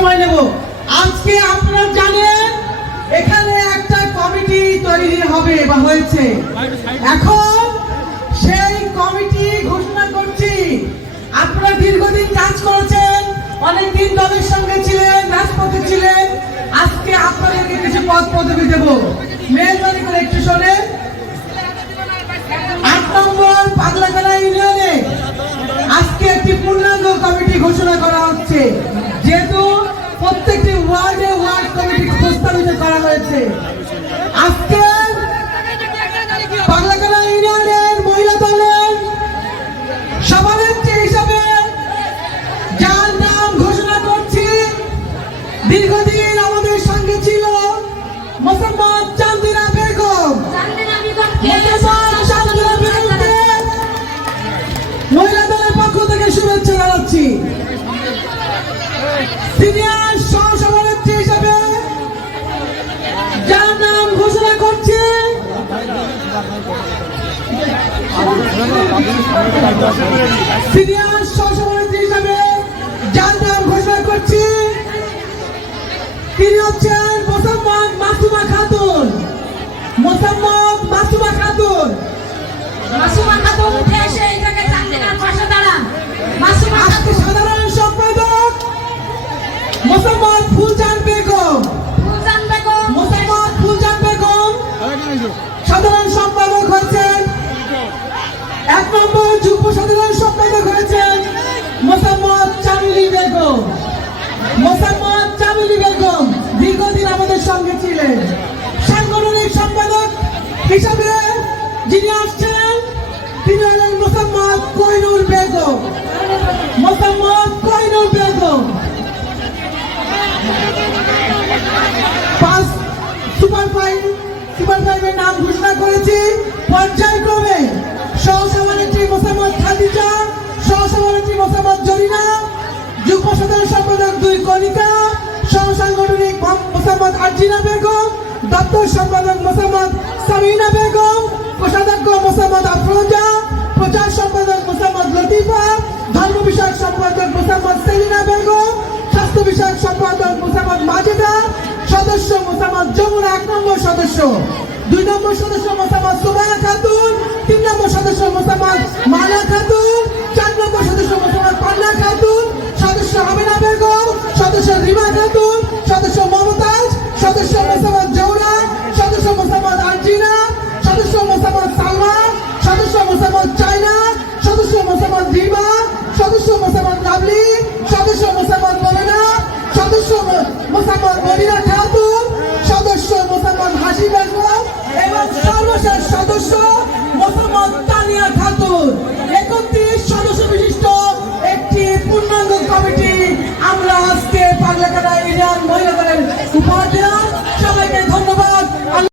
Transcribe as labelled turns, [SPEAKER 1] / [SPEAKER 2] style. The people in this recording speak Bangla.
[SPEAKER 1] সময় নেব। আজকে আপনারা জানেন, এখানে একটা কমিটি তৈরি হবে বা হয়েছে। এখন সেই কমিটি ঘোষণা করছি। আপনারা দীর্ঘদিন কাজ করেছেন, অনেকদিন দলের সঙ্গে ছিলেন, রাজপথে ছিলেন। আজকে আপনাদেরকে কিছু পদ পদবি দেব। মেহরবানি করে একটু শোনেন। আজকে চান্দিনা বেগম। মোসাম্মদ মহিলা দলের পক্ষ থেকে শুভেচ্ছা জানাচ্ছি। সিনিয়র সিনিয়র সহসভাপতি হিসাবে যার নাম ঘোষণা করছি। তিনি হচ্ছেন ছিলেন। সাংগঠনিক সম্পাদক হিসাবে যিনি আসছেন, তিনি হলেন Mosammat Koinur Begum. Mosammat Koinur Begum. Super five, super ফাইভের নাম ঘোষণা করেছি। পর্যায়ক্রমে সহসভানেত্রী মোসাম্মদ খাদিজা, সহসভানেত্রী মোসাম্মদ জরিনা, যুগ্ম সাধারণ সম্পাদক দুই কণিকা, সহসাংগঠনিক মোসাম্মদ আরজিনা বেগম দপ্তর সম্পাদক মোসাম্মদ সামিনা বেগম, কোষাধ্যক্ষ মোসাম্মদ আফরোজা, প্রচার সম্পাদক মোসাম্মদ লতিফা, ধর্ম বিষয়ক সম্পাদক মোসাম্মদ সেলিনা বেগম, স্বাস্থ্য বিষয়ক সম্পাদক মোসাম্মদ মাজেদা, সদস্য মোসাম্মদ যমুনা এক নম্বর সদস্য। দুই নম্বর সদস্য মোসাম্মদ সুমায়া খাতুন, তিন নম্বর সদস্য মোসাম্মদ সদস্য মুসলমান কাবলি সদস্য মুসলমান মরিনা, সদস্য মোসাম্মদ মরিনা ঠাকুর, সদস্য মুসলমান হাসি বেগম এবং সর্বশেষ সদস্য মুসলমান তানিয়া ঠাকুর। একত্রিশ